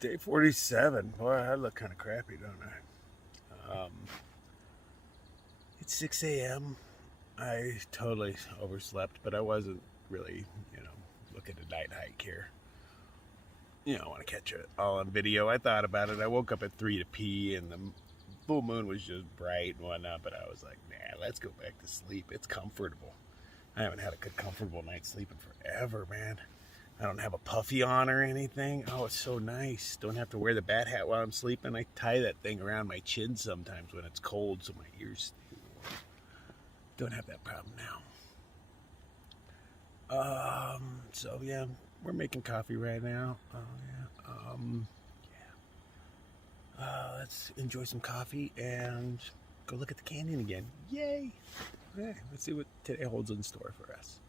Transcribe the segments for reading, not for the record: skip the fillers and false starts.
Day 47. Boy, I look kind of crappy, don't I? It's 6 a.m. I totally overslept, but I wasn't really, looking to night hike here. I want to catch it all on video. I thought about it. I woke up at 3 to pee, and the full moon was just bright and whatnot, but I was like, nah, let's go back to sleep. It's comfortable. I haven't had a good, comfortable night sleeping forever, man. I don't have a puffy on or anything. Oh, it's so nice. Don't have to wear the bat hat while I'm sleeping. I tie that thing around my chin sometimes when it's cold so my ears stay warm. Don't have that problem now. So yeah, we're making coffee right now. Let's enjoy some coffee and go look at the canyon again. Yay! Okay, let's see what today holds in store for us.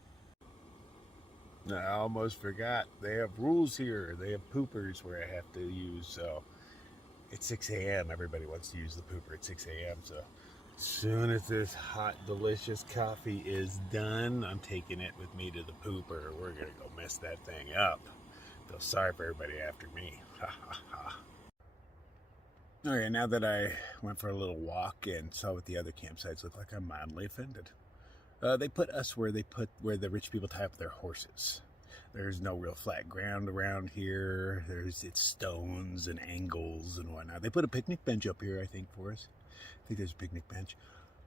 I almost forgot. They have rules here. They have poopers where I have to use. So it's 6 a.m. Everybody wants to use the pooper at 6 a.m. So as soon as this hot, delicious coffee is done, I'm taking it with me to the pooper. We're going to go mess that thing up. Feel sorry for everybody after me. Ha ha ha. Okay, now that I went for a little walk and saw what the other campsites look like, I'm mildly offended. They put us where where the rich people tie up their horses. There's no real flat ground around here. It's stones and angles and whatnot. They put a picnic bench up here, I think, for us. I think there's a picnic bench.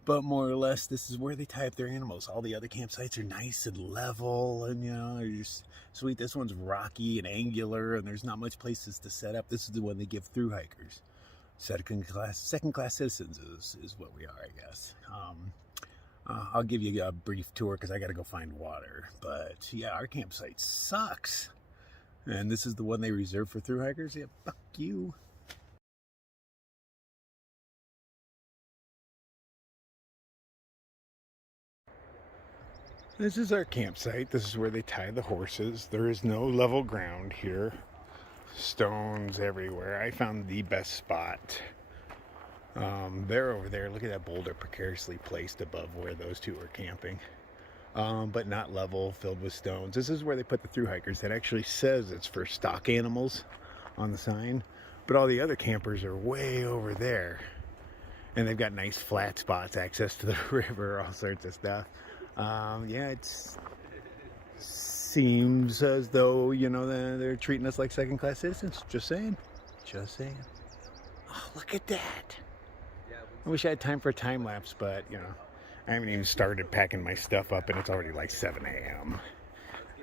But more or less, this is where they tie up their animals. All the other campsites are nice and level, and they're just sweet. This one's rocky and angular, and there's not much places to set up. This is the one they give through hikers. Second class citizens is what we are, I guess. I'll give you a brief tour because I got to go find water. But yeah, our campsite sucks. And this is the one they reserve for thru hikers? Yeah, fuck you. This is our campsite. This is where they tie the horses. There is no level ground here. Stones everywhere. I found the best spot. They're over there. Look at that boulder precariously placed above where those two are camping. But not level, filled with stones. This is where they put the thru hikers. That actually says it's for stock animals on the sign. But all the other campers are way over there. And they've got nice flat spots, access to the river, all sorts of stuff. Yeah, it seems as though, they're treating us like second-class citizens. Just saying. Just saying. Oh, look at that. I wish I had time for a time lapse, but, I haven't even started packing my stuff up, and it's already like 7 a.m.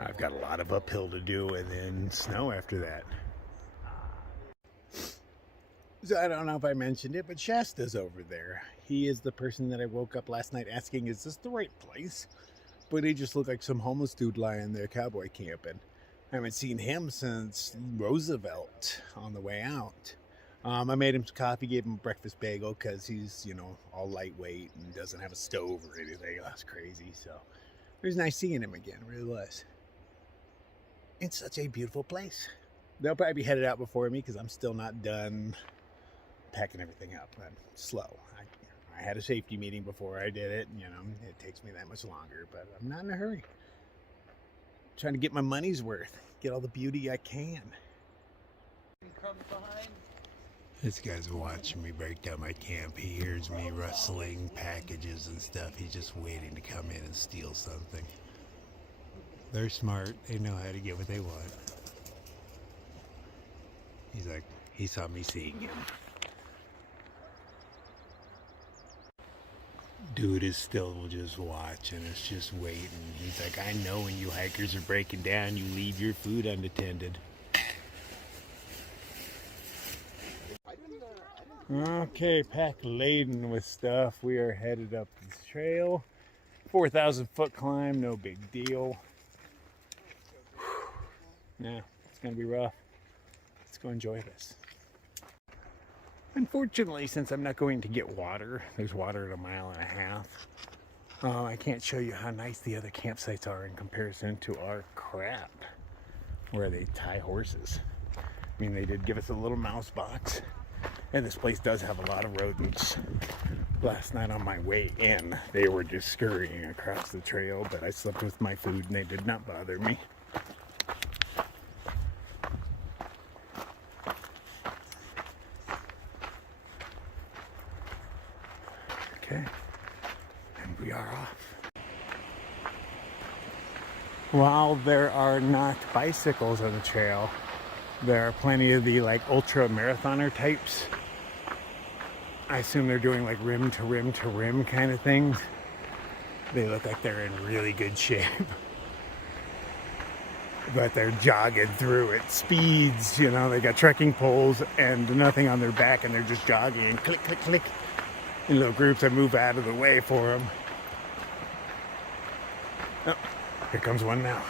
I've got a lot of uphill to do, and then snow after that. So I don't know if I mentioned it, but Shasta's over there. He is the person that I woke up last night asking, is this the right place? But he just looked like some homeless dude lying there cowboy camping. I haven't seen him since Roosevelt on the way out. I made him some coffee, gave him a breakfast bagel because he's, all lightweight and doesn't have a stove or anything. That's crazy. So it was nice seeing him again. It really was. It's such a beautiful place. They'll probably be headed out before me because I'm still not done packing everything up. I'm slow. I had a safety meeting before I did it. It takes me that much longer, but I'm not in a hurry. I'm trying to get my money's worth. Get all the beauty I can. This guy's watching me break down my camp. He hears me rustling packages and stuff. He's just waiting to come in and steal something. They're smart. They know how to get what they want. He's like, he saw me seeing him. Dude is still just watching us, just waiting. He's like, I know when you hikers are breaking down, you leave your food unattended. Okay, pack laden with stuff. We are headed up this trail. 4,000 foot climb, no big deal. Yeah, it's gonna be rough. Let's go enjoy this. Unfortunately, since I'm not going to get water, there's water at 1.5 miles. I can't show you how nice the other campsites are in comparison to our crap, where they tie horses. I mean, they did give us a little mouse box. And this place does have a lot of rodents. Last night on my way in, they were just scurrying across the trail, but I slept with my food and they did not bother me. Okay, and we are off. While there are not bicycles on the trail, there are plenty of the like ultra marathoner types. I assume they're doing like rim to rim to rim kind of things. They look like they're in really good shape. But they're jogging through at speeds, you know, they got trekking poles and nothing on their back, and they're just jogging and click, click, click in little groups that move out of the way for them. Oh, here comes one now.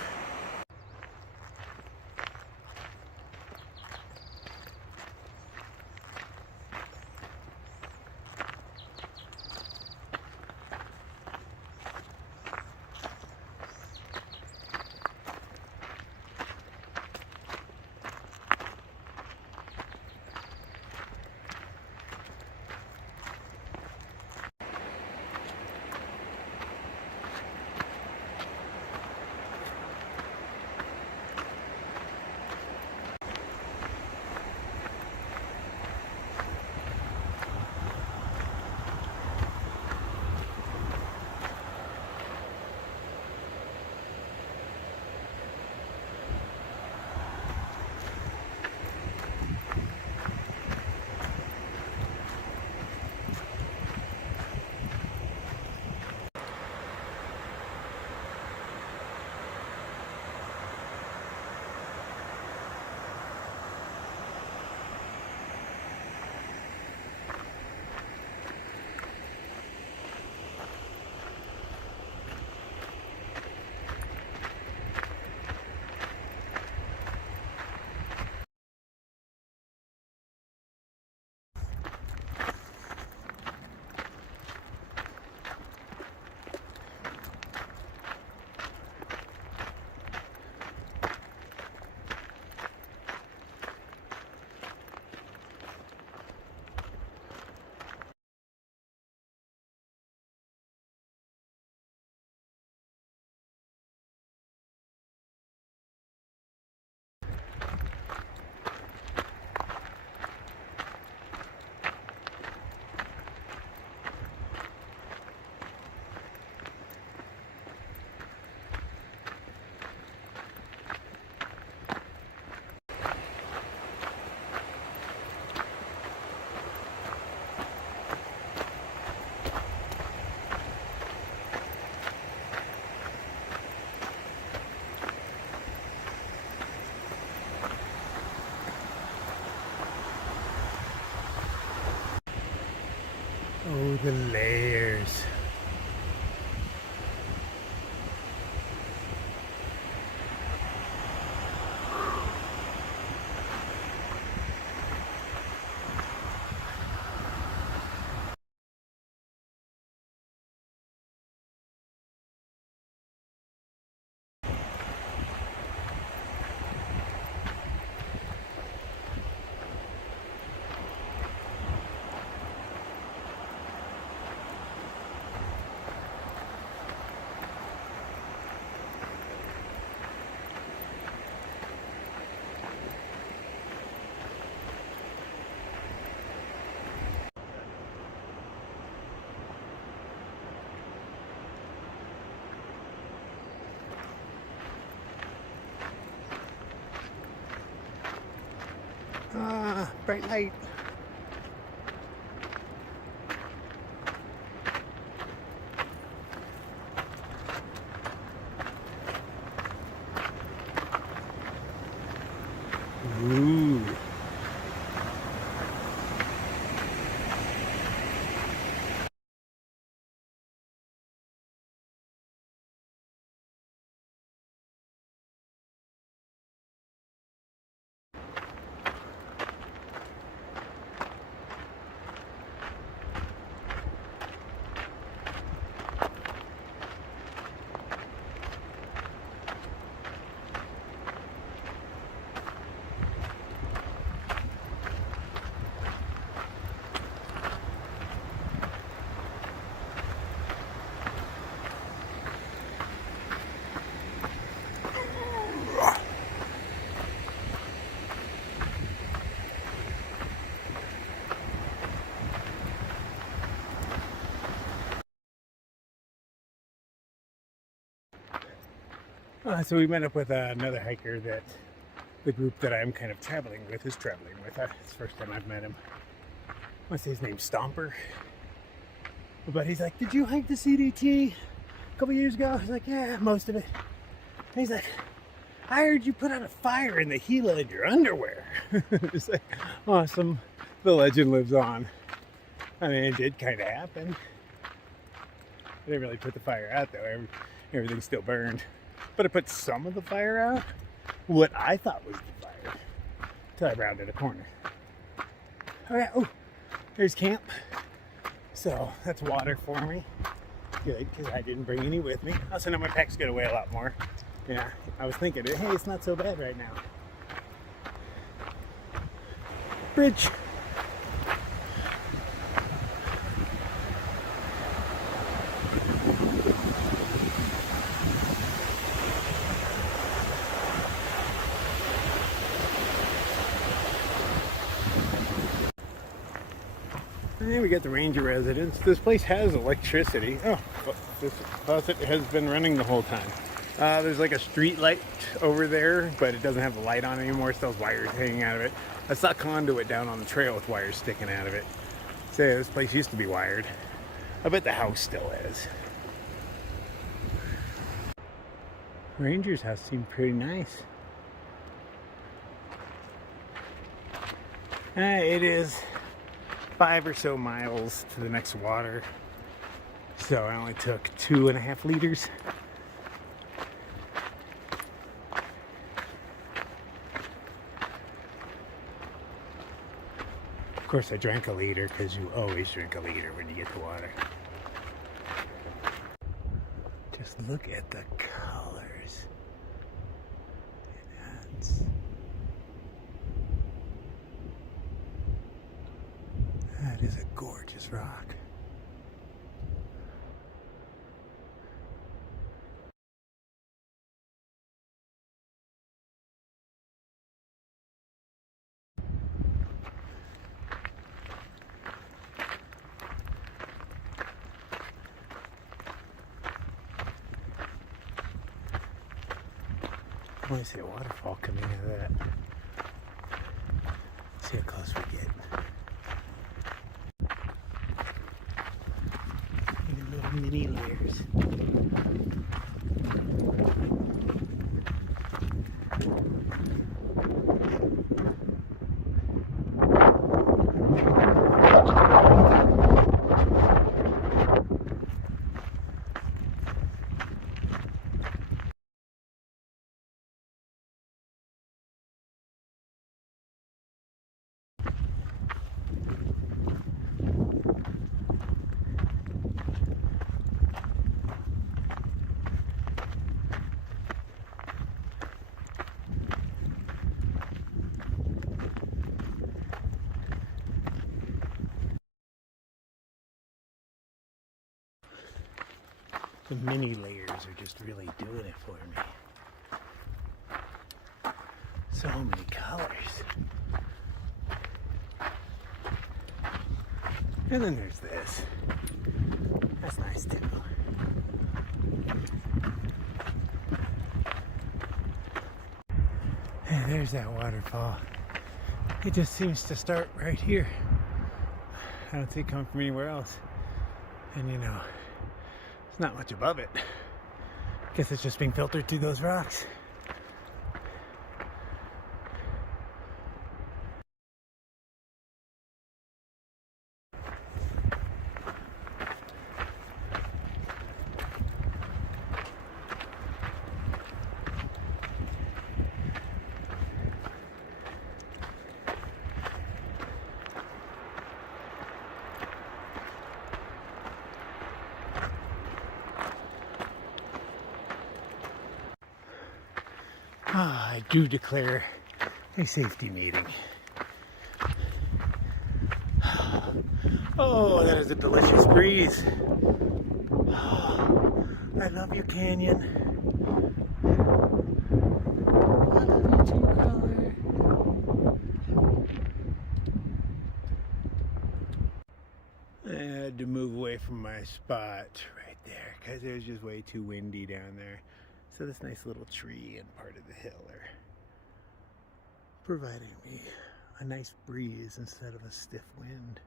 Oh, the layers. Ah, bright light. Ooh. So we met up with another hiker that the group that I'm kind of traveling with is traveling with. It's the first time I've met him. I want to say his name's Stomper. But he's like, did you hike the CDT a couple years ago? I was like, yeah, most of it. And he's like, I heard you put out a fire in the Gila in your underwear. It's like, awesome. The legend lives on. I mean, it did kind of happen. I didn't really put the fire out though. Everything still burned. But I put some of the fire out. What I thought was the fire. Until I rounded a corner. Alright, oh, there's camp. So that's water for me. Good, because I didn't bring any with me. Also know my pack's gonna weigh a lot more. Yeah, I was thinking, hey, it's not so bad right now. Bridge. And then we got the ranger residence. This place has electricity. Oh, this faucet has been running the whole time. There's like a street light over there, but it doesn't have the light on anymore. It still has wires hanging out of it. I saw conduit down on the trail with wires sticking out of it. So yeah, this place used to be wired. I bet the house still is. Ranger's house seemed pretty nice. It is 5 or so miles to the next water. So I only took 2.5 liters. Of course I drank a liter because you always drink a liter when you get to water. Just look at the colors. That is a gorgeous rock. I want to see a waterfall coming out of that. See how close we get. Little mini layers. The mini layers are just really doing it for me. So many colors. And then there's this. That's nice too. And there's that waterfall. It just seems to start right here. I don't see it coming from anywhere else. And you know, it's not much above it. Guess it's just being filtered through those rocks. I do declare a safety meeting. Oh, that is a delicious breeze. Oh, I love you, Canyon. I love you too, Crawler. I had to move away from my spot right there because it was just way too windy down there. So this nice little tree and part of the hill are providing me a nice breeze instead of a stiff wind.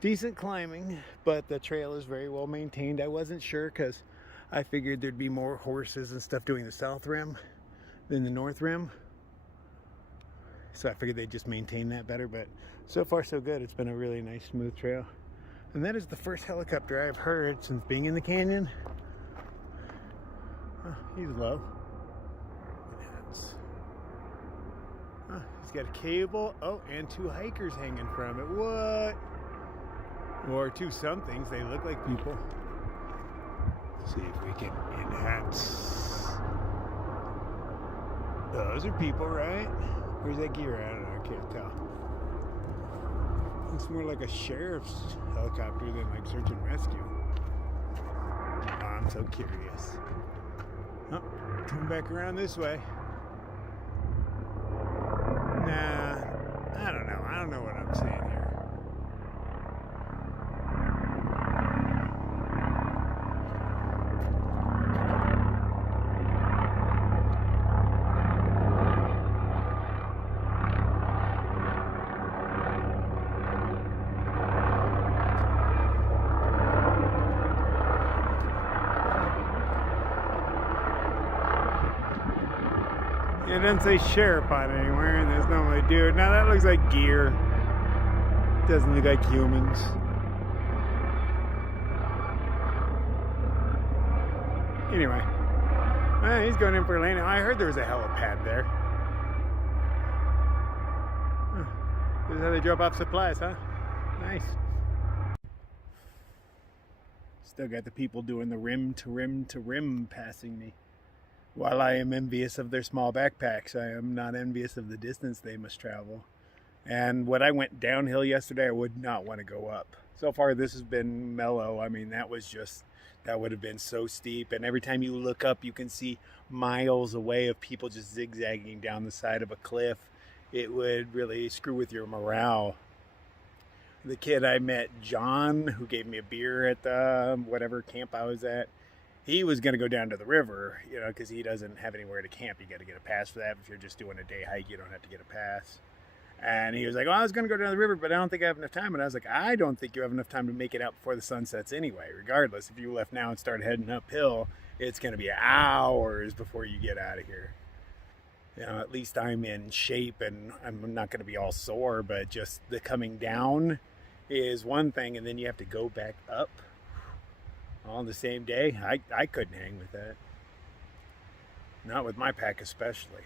Decent climbing, but the trail is very well maintained. I wasn't sure because I figured there'd be more horses and stuff doing the south rim than the north rim. So I figured they'd just maintain that better, but so far so good. It's been a really nice smooth trail. And that is the first helicopter I've heard since being in the canyon. Oh, he's low. Oh, he's got a cable. Oh, and 2 hikers hanging from it. What? Or 2 somethings. They look like people. Let's see if we can enhance. Those are people, right? Where's that gear at? I don't know. I can't tell. Looks more like a sheriff's helicopter than like search and rescue. Oh, I'm so curious. Oh, come back around this way. Nah, I don't know. I don't know what I'm seeing here. It doesn't say sheriff on it anywhere, and there's normally a dude. Now that looks like gear. It doesn't look like humans. Anyway, he's going in for a landing. I heard there was a helipad there. This is how they drop off supplies, huh? Nice. Still got the people doing the rim to rim to rim passing me. While I am envious of their small backpacks, I am not envious of the distance they must travel. And when I went downhill yesterday, I would not want to go up. So far, this has been mellow. I mean, that would have been so steep. And every time you look up, you can see miles away of people just zigzagging down the side of a cliff. It would really screw with your morale. The kid I met, John, who gave me a beer at the whatever camp I was at, he was going to go down to the river, you know, because he doesn't have anywhere to camp. You got to get a pass for that. If you're just doing a day hike, you don't have to get a pass. And he was like, oh, I was going to go down the river, but I don't think I have enough time. And I was like, I don't think you have enough time to make it out before the sun sets anyway. Regardless, if you left now and started heading uphill, it's going to be hours before you get out of here. You know, at least I'm in shape and I'm not going to be all sore, but just the coming down is one thing. And then you have to go back up all on the same day. I couldn't hang with that. Not with my pack especially.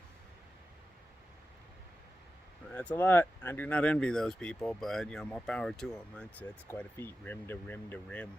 That's a lot. I do not envy those people, but you know, more power to them. It's quite a feat, rim to rim to rim.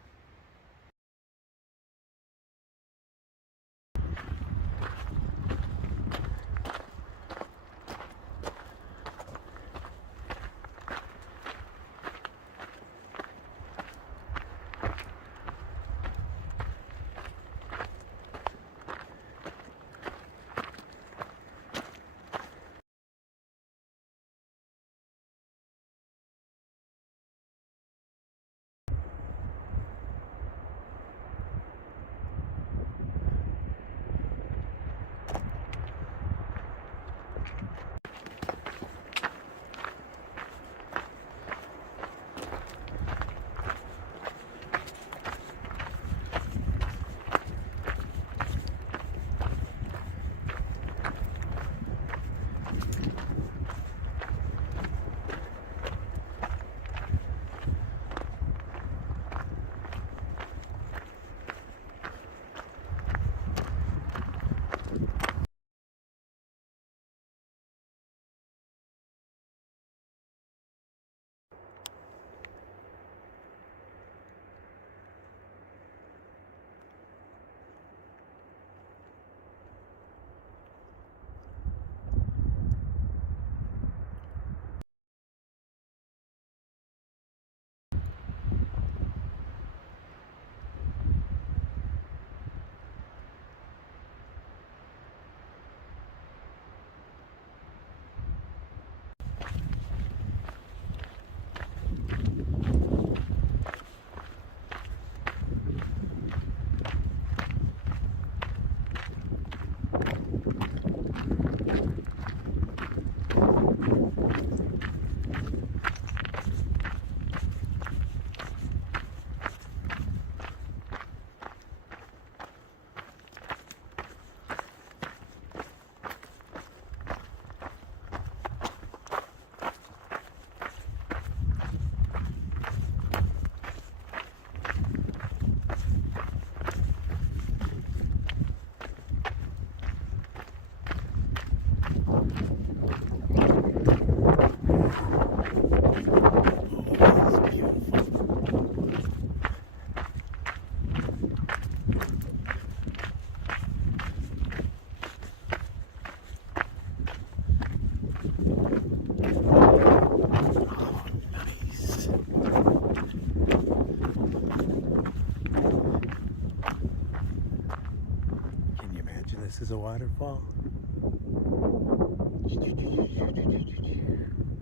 This is a waterfall.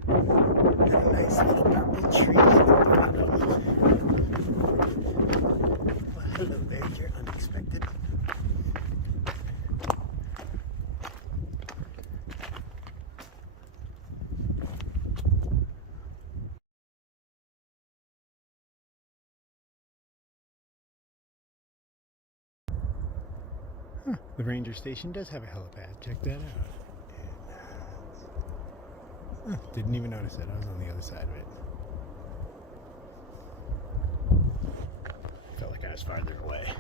And a nice little purple tree at the bottom. Well, hello there, you're unexpected. Huh, the ranger station does have a helipad. Check that out. Didn't even notice it. I was on the other side of it. Felt like I was farther away.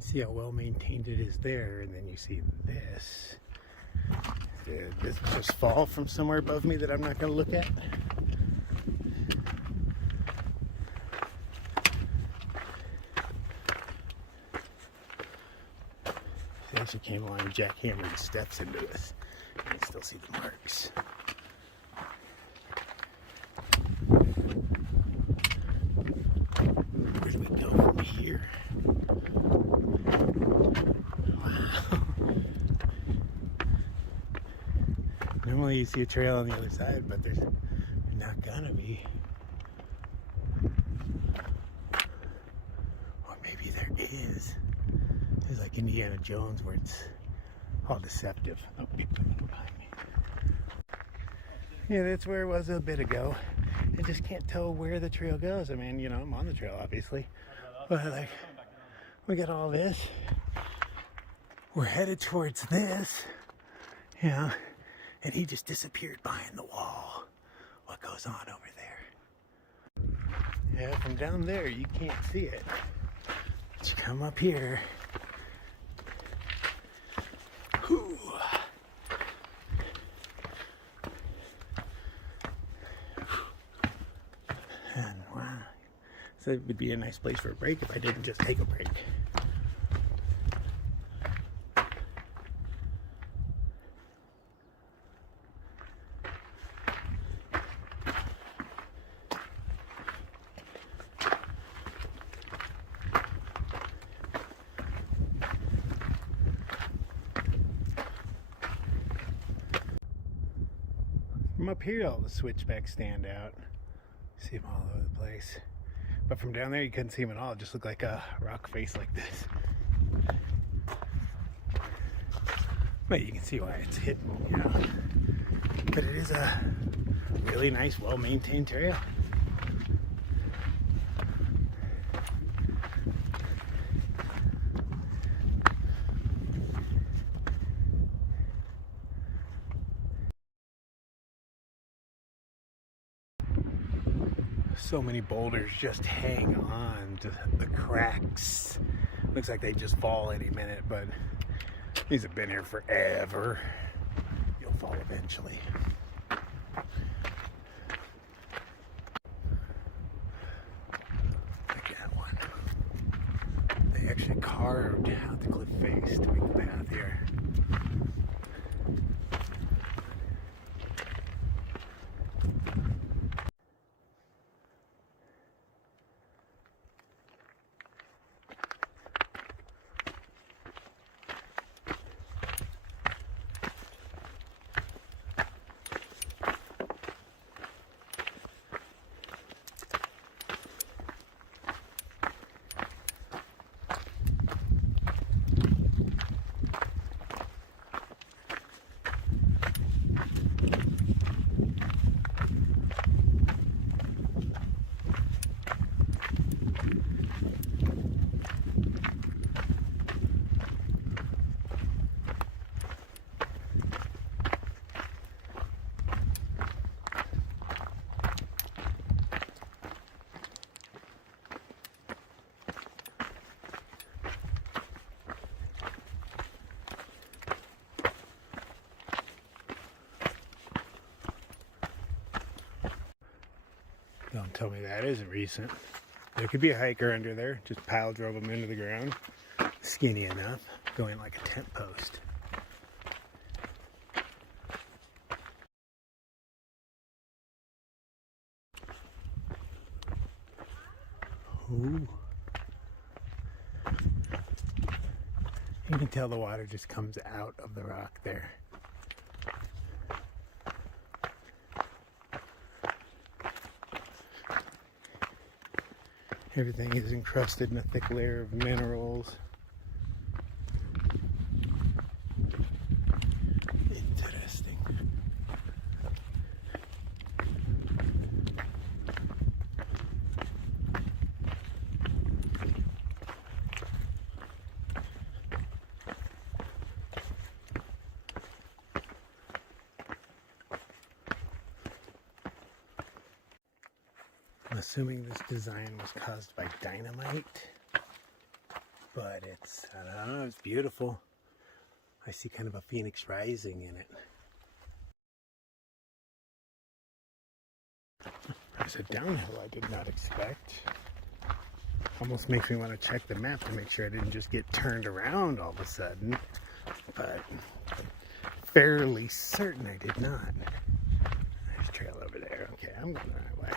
See how well maintained it is there, and then you see this. Did this just fall from somewhere above me that I'm not going to look at? See, I actually came along and jackhammered steps into this. You can still see the marks. Where do we go from here? Normally you see a trail on the other side, but there's not gonna be. Or maybe there is. It's like Indiana Jones where it's all deceptive. Oh, big window behind me. Yeah, that's where it was a bit ago. I just can't tell where the trail goes. I mean, you know, I'm on the trail obviously. But like, we got all this. We're headed towards this. You know. And he just disappeared behind the wall. What goes on over there? Yeah, from down there you can't see it. But you come up here. Whew. And wow. So it would be a nice place for a break if I didn't just take a break. From up here, all the switchbacks stand out. See them all over the place. But from down there, you couldn't see them at all. It just looked like a rock face like this. But you can see why it's hidden, you know. But it is a really nice, well-maintained trail. So many boulders just hang on to the cracks. Looks like they just fall any minute, but these have been here forever. You'll fall eventually. Look at that one. They actually carved out the cliff face to make the path here. Don't tell me that isn't recent. There could be a hiker under there. Just pile drove them into the ground. Skinny enough. Going like a tent post. Ooh. You can tell the water just comes out of the rock there. Everything is encrusted in a thick layer of minerals. Interesting. I'm assuming this design was caused by dynamite, but it's, I don't know, it's beautiful. I see kind of a phoenix rising in it. There's a downhill I did not expect. Almost makes me want to check the map to make sure I didn't just get turned around all of a sudden, but I'm fairly certain I did not. There's a trail over there. Okay, I'm going the right way.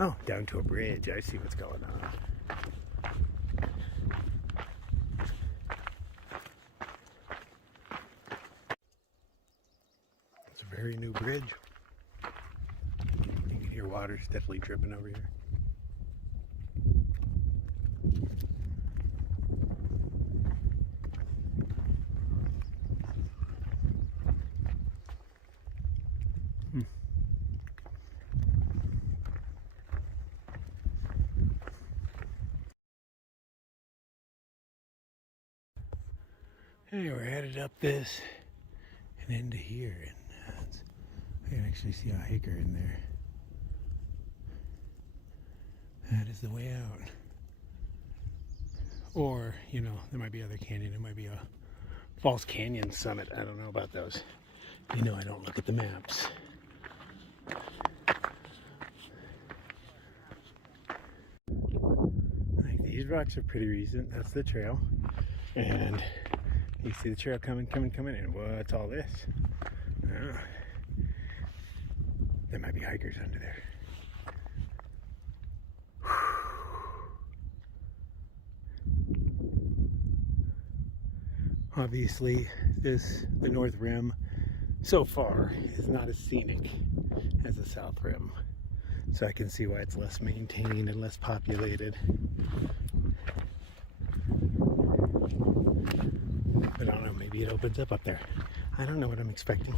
Oh, down to a bridge. I see what's going on. It's a very new bridge. You can hear water steadily dripping over here. Hey, we're headed up this and into here, and I can actually see a hiker in there. That is the way out. Or, you know, there might be other canyon. There might be a false canyon summit. I don't know about those. You know I don't look at the maps. Like, these rocks are pretty recent. That's the trail. And you see the trail coming, and what's all this? Oh, there might be hikers under there. Obviously, the North Rim so far is not as scenic as the South Rim. So I can see why it's less maintained and less populated. But I don't know, maybe it opens up there. I don't know what I'm expecting.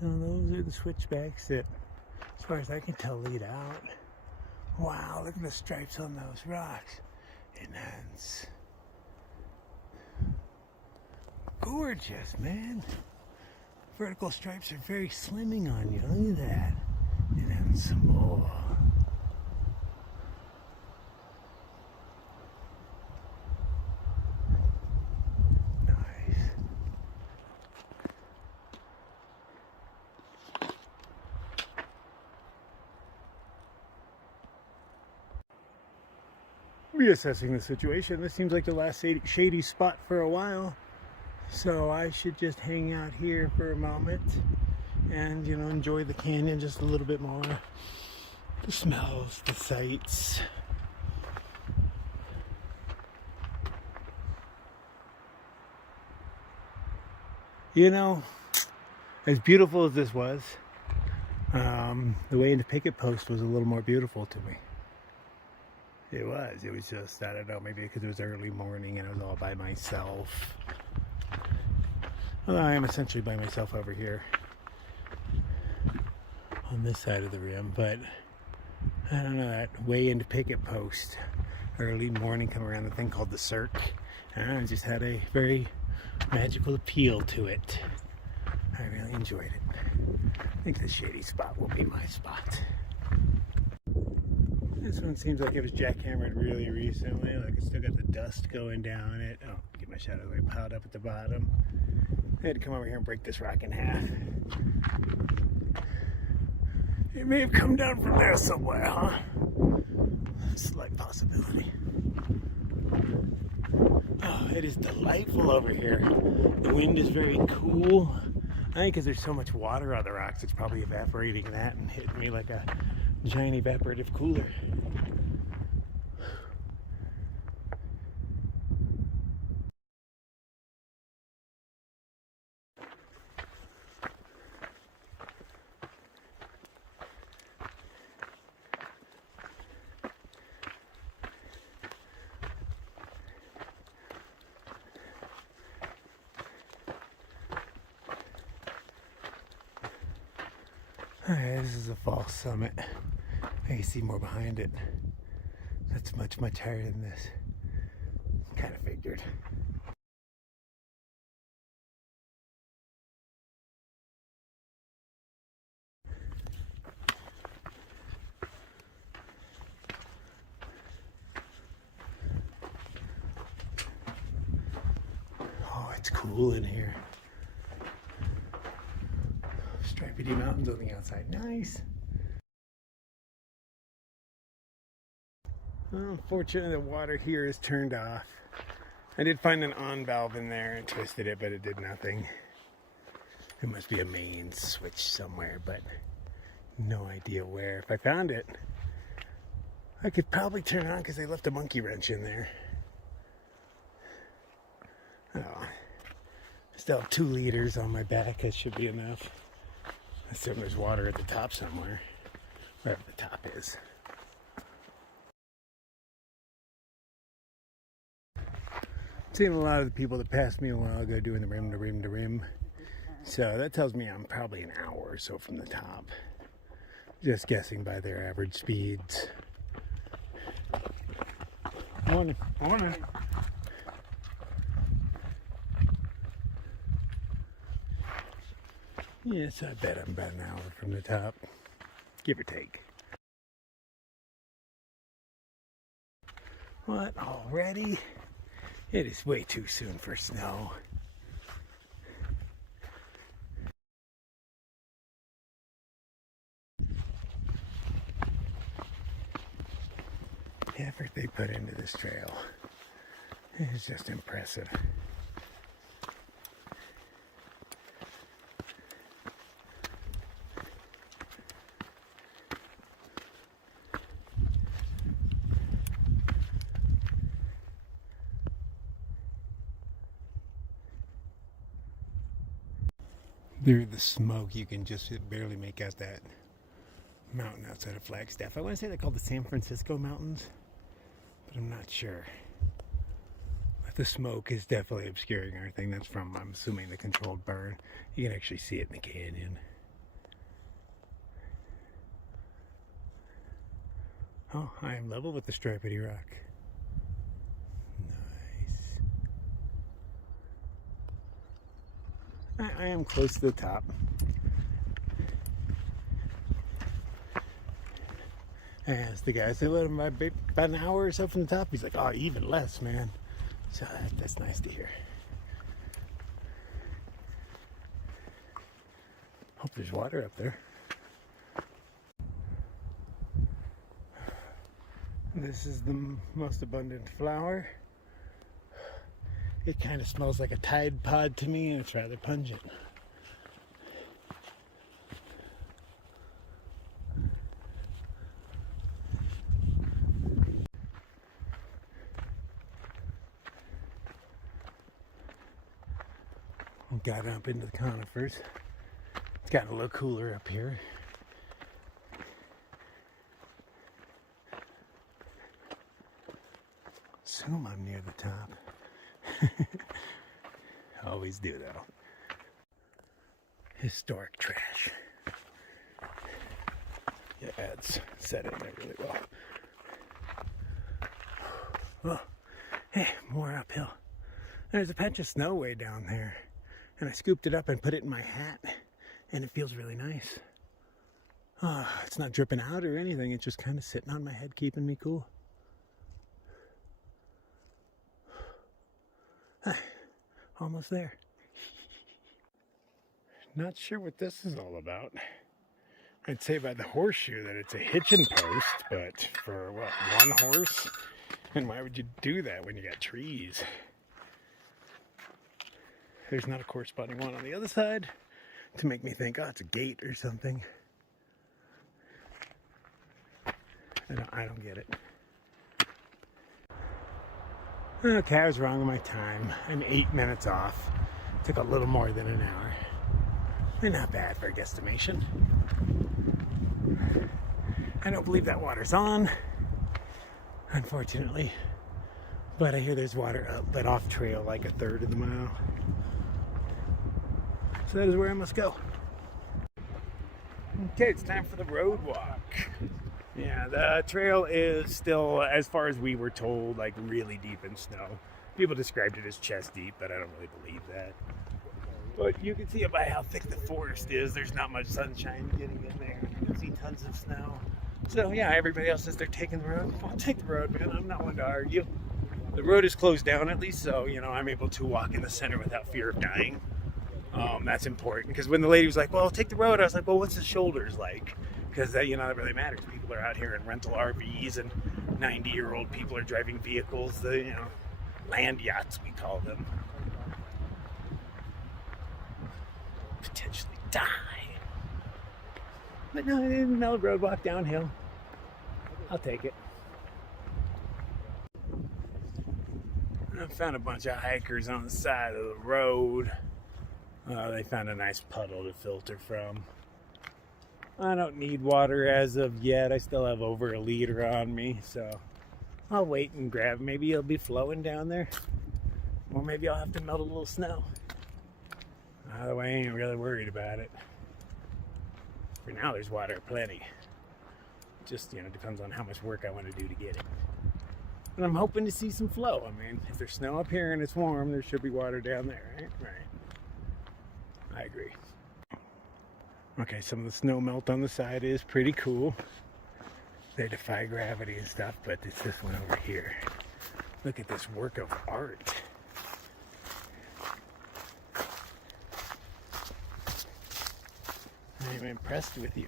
So those are the switchbacks that, as far as I can tell, lead out. Wow, look at the stripes on those rocks. Enhance. Gorgeous, man. Vertical stripes are very slimming on you. Look at that. And then some more. Reassessing the situation. This seems like the last shady spot for a while, so I should just hang out here for a moment and, you know, enjoy the canyon just a little bit more. The smells, the sights. You know, as beautiful as this was, the way into Picket Post was a little more beautiful to me. It was just, I don't know, maybe because it was early morning and I was all by myself. Well, I am essentially by myself over here on this side of the rim, but I don't know, that way into Picket Post, early morning, come around the thing called the Cirque, and it just had a very magical appeal to it. I really enjoyed it. I think the shady spot will be my spot. This one seems like it was jackhammered really recently. Like it's still got the dust going down it. Oh, get my shadow way piled up at the bottom. I had to come over here and break this rock in half. It may have come down from there somewhere, huh? Slight possibility. Oh, it is delightful over here. The wind is very cool. I think because there's so much water on the rocks, it's probably evaporating that and hitting me like a giant evaporative cooler. Alright, this is a false summit. I can see more behind it. That's much, much higher than this. Kind of figured. Oh, it's cool in here. Stripedy mountains on the outside. Nice. Well, unfortunately, the water here is turned off. I did find an on valve in there and twisted it, but it did nothing. It must be a main switch somewhere, but no idea where. If I found it, I could probably turn it on because they left a monkey wrench in there. Oh, I still have 2 liters on my back. That should be enough. I assume there's water at the top somewhere, wherever the top is. Seen a lot of the people that passed me a while ago doing the rim to rim to rim. So that tells me I'm probably an hour or so from the top. Just guessing by their average speeds. Morning. Morning. Yes, I bet I'm about an hour from the top, give or take. What, already? It is way too soon for snow. The effort they put into this trail is just impressive. Through the smoke, you can just barely make out that mountain outside of Flagstaff. I want to say they're called the San Francisco Mountains, but I'm not sure. But the smoke is definitely obscuring everything. That's from, I'm assuming, the controlled burn. You can actually see it in the canyon. Oh, I am level with the stripedy rock. Nice. I am close to the top. I asked the guy, I said, what am I, about an hour or so from the top? He's like, oh, even less, man. So that's nice to hear. Hope there's water up there. This is the most abundant flower. It kind of smells like a Tide Pod to me, and it's rather pungent. Got up into the conifers. It's gotten a little cooler up here. Assume I'm near the top. Always do though. Historic trash. Yeah, it's set in there really well. Oh, hey, more uphill. There's a patch of snow way down there. And I scooped it up and put it in my hat, and it feels really nice. It's not dripping out or anything, it's just kind of sitting on my head, keeping me cool. Almost there. Not sure what this is all about. I'd say by the horseshoe that it's a hitching post, but for what, one horse? And why would you do that when you got trees? There's not a corresponding one on the other side to make me think, oh, it's a gate or something. I don't get it. Okay, I was wrong on my time. I'm 8 minutes off. Took a little more than an hour. Not bad for a guesstimation. I don't believe that water's on, unfortunately. But I hear there's water up, but off trail like a third of the mile. So that is where I must go. Okay, it's time for the road walk. Yeah, the trail is still, as far as we were told, like really deep in snow. People described it as chest deep, but I don't really believe that. But you can see it by how thick the forest is. There's not much sunshine getting in there. You can see tons of snow. So yeah, everybody else says they're taking the road. I'll take the road, man. I'm not one to argue. The road is closed down at least, so I'm able to walk in the center without fear of dying. That's important, because when the lady was like, well, take the road, I was like, well, what's the shoulders like? Because that really matters. People are out here in rental RVs, and 90-year-old people are driving vehicles, land yachts, we call them. Potentially die. But no, mellow road walk downhill. I'll take it. I found a bunch of hikers on the side of the road. They found a nice puddle to filter from. I don't need water as of yet. I still have over a liter on me, so I'll wait and grab. Maybe it'll be flowing down there, or maybe I'll have to melt a little snow. Either way, I ain't really worried about it. For now, there's water plenty. Just, depends on how much work I want to do to get it. And I'm hoping to see some flow. I mean, if there's snow up here and it's warm, there should be water down there, right? Right. I agree. Okay, some of the snow melt on the side is pretty cool. They defy gravity and stuff, but it's this one over here. Look at this work of art. I'm impressed with you.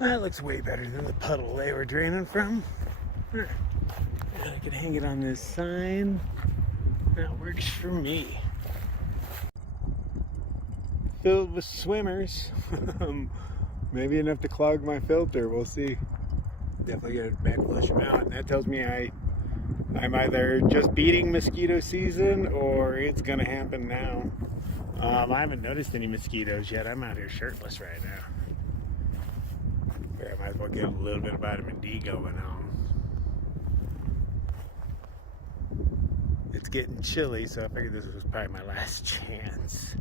That looks way better than the puddle they were draining from. I could hang it on this sign. That works for me. Filled with swimmers. Maybe enough to clog my filter. We'll see. Definitely gotta back flush them out. And that tells me I'm either just beating mosquito season or it's gonna happen now. I haven't noticed any mosquitoes yet. I'm out here shirtless right now. I might as well get a little bit of vitamin D going on. It's getting chilly, so I figured this was probably my last chance.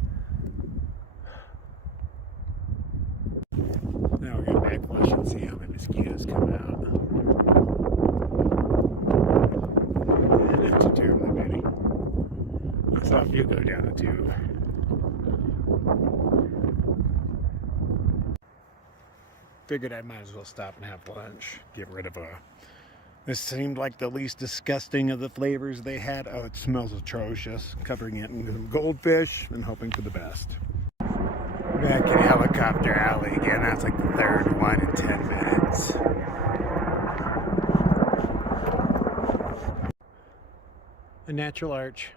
Now we're gonna backflush and see how many mosquitoes come out. Not too terribly many. I saw a few go down the tube. Figured I might as well stop and have lunch. Get rid of this seemed like the least disgusting of the flavors they had. Oh, it smells atrocious. Covering it in some goldfish and hoping for the best. Back in Helicopter Alley again. That's like the third one in 10 minutes. A natural arch.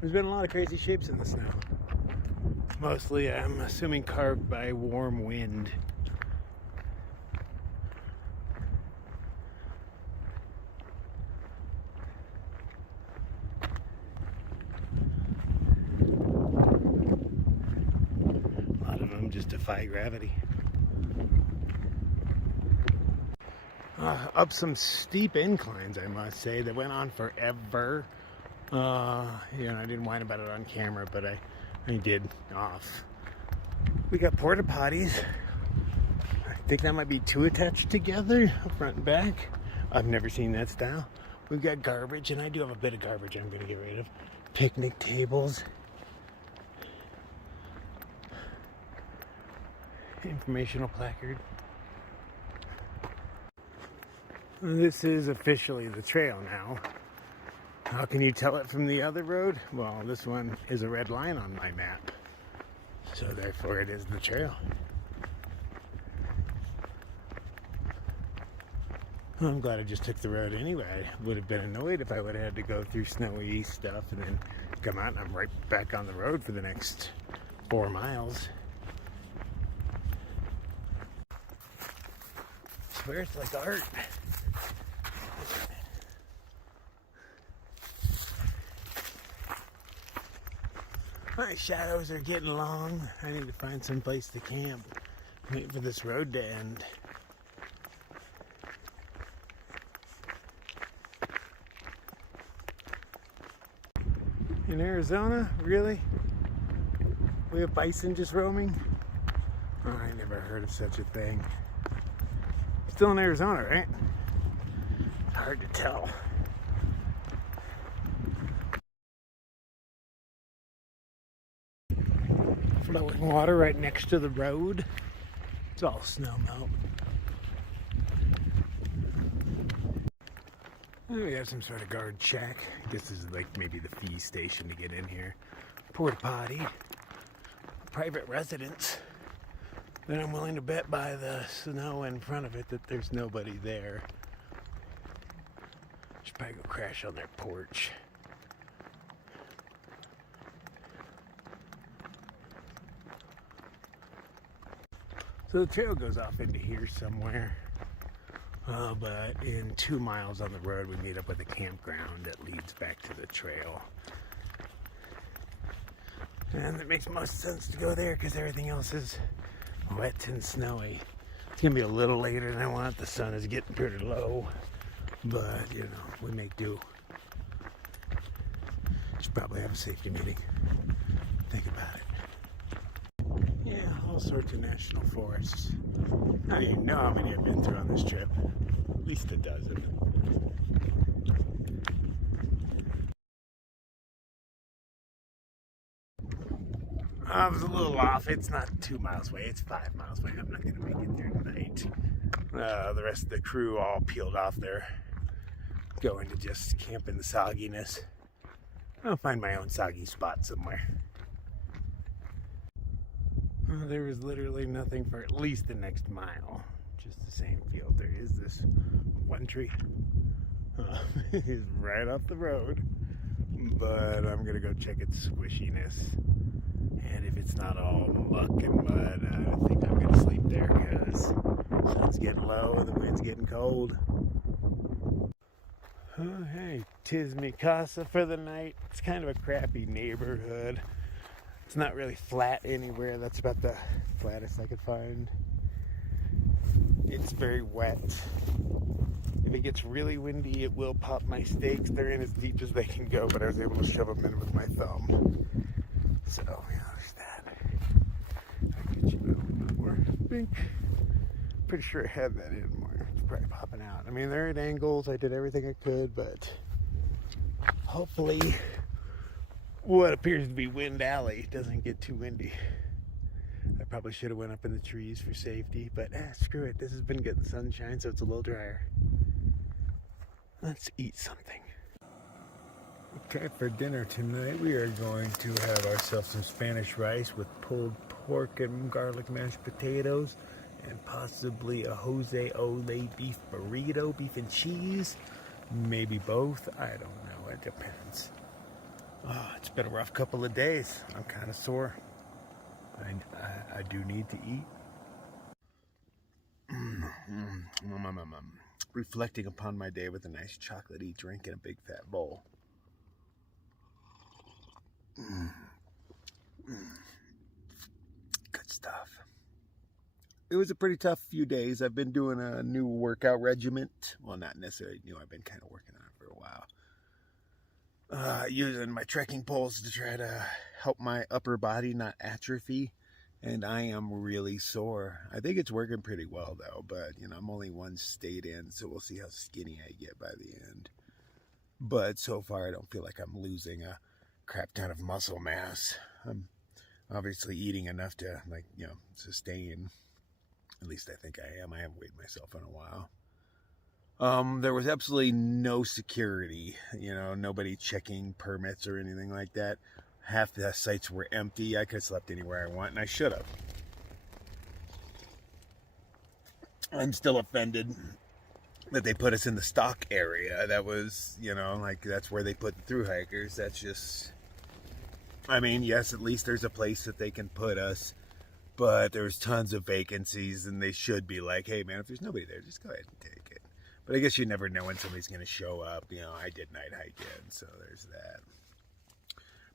There's been a lot of crazy shapes in the snow. Mostly, I'm assuming, carved by warm wind. A lot of them just defy gravity. Up some steep inclines, I must say, that went on forever. I didn't whine about it on camera, but I did off. We got porta potties. I think that might be two attached together, front and back. I've never seen that style. We've got garbage, and I do have a bit of garbage I'm going to get rid of. Picnic tables. Informational placard. This is officially the trail now. How can you tell it from the other road? Well, this one is a red line on my map. So therefore it is the trail. I'm glad I just took the road anyway. I would have been annoyed if I would have had to go through snowy stuff and then come out and I'm right back on the road for the next 4 miles. I swear it's like art. My shadows are getting long. I need to find some place to camp. Wait for this road to end. In Arizona? Really? We have bison just roaming? Oh, I never heard of such a thing. Still in Arizona, right? Hard to tell. Flowing water right next to the road. It's all snow melt. We have some sort of guard shack. I guess this is like maybe the fee station to get in here. Porta potty. Private residence. Then I'm willing to bet by the snow in front of it that there's nobody there. Should probably go crash on their porch. So the trail goes off into here somewhere, but in 2 miles on the road we meet up with a campground that leads back to the trail. And it makes most sense to go there because everything else is wet and snowy. It's going to be a little later than I want. The sun is getting pretty low, but we make do. Should probably have a safety meeting. Think about it. Yeah, all sorts of national forests. I don't even know how many I've been through on this trip. At least a dozen. I was a little off. It's not 2 miles away. It's 5 miles away. I'm not going to make it there tonight. The rest of the crew all peeled off there, going to just camp in the sogginess. I'll find my own soggy spot somewhere. There was literally nothing for at least the next mile. Just the same field. There is this one tree. It's right off the road. But I'm going to go check its squishiness. And if it's not all muck and mud, I think I'm going to sleep there because the sun's getting low and the wind's getting cold. Oh, hey, tis mi casa for the night. It's kind of a crappy neighborhood. It's not really flat anywhere. That's about the flattest I could find. It's very wet. If it gets really windy, it will pop my stakes. They're in as deep as they can go, but I was able to shove them in with my thumb. So, yeah, there's that. I'll get you a little bit more pink. Pretty sure I had that in more. It's probably popping out. I mean, they're at angles. I did everything I could, but hopefully what appears to be Wind Alley doesn't get too windy. I probably should have went up in the trees for safety, but screw it. This has been getting sunshine, so it's a little drier. Let's eat something. Okay, for dinner tonight, we are going to have ourselves some Spanish rice with pulled pork and garlic mashed potatoes, and possibly a Jose Ole beef burrito, beef and cheese. Maybe both. I don't know. It depends. Oh, it's been a rough couple of days. I'm kind of sore. I do need to eat. Reflecting upon my day with a nice chocolatey drink in a big fat bowl. Good stuff. It was a pretty tough few days. I've been doing a new workout regimen. Well, not necessarily new. I've been kind of working on it for a while. Using my trekking poles to try to help my upper body not atrophy. And I am really sore. I think it's working pretty well, though. But, you know, I'm only one state in, so we'll see how skinny I get by the end. But so far, I don't feel like I'm losing a crap ton of muscle mass. I'm obviously eating enough to, like, you know, sustain. At least I think I am. I haven't weighed myself in a while. There was absolutely no security, you know, nobody checking permits or anything like that. Half the sites were empty. I could have slept anywhere I want, and I should have. I'm still offended that they put us in the stock area. That was, you know, like, that's where they put the thru hikers. That's just, I mean, yes, at least there's a place that they can put us, but there's tons of vacancies, and they should be like, hey, man, if there's nobody there, just go ahead and take it. But I guess you never know when somebody's going to show up. You know, I did night hike in, so there's that.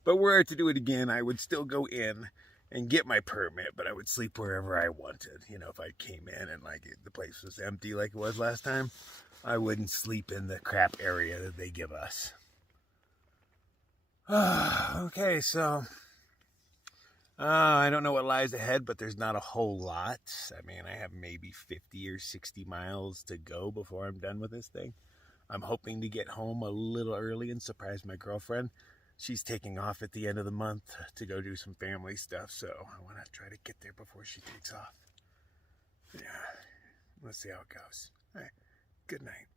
But were I to do it again, I would still go in and get my permit, but I would sleep wherever I wanted. You know, if I came in and, like, the place was empty like it was last time, I wouldn't sleep in the crap area that they give us. Okay, so I don't know what lies ahead, but there's not a whole lot. I mean, I have maybe 50 or 60 miles to go before I'm done with this thing. I'm hoping to get home a little early and surprise my girlfriend. She's taking off at the end of the month to go do some family stuff, so I want to try to get there before she takes off. Yeah, let's see how it goes. All right, good night.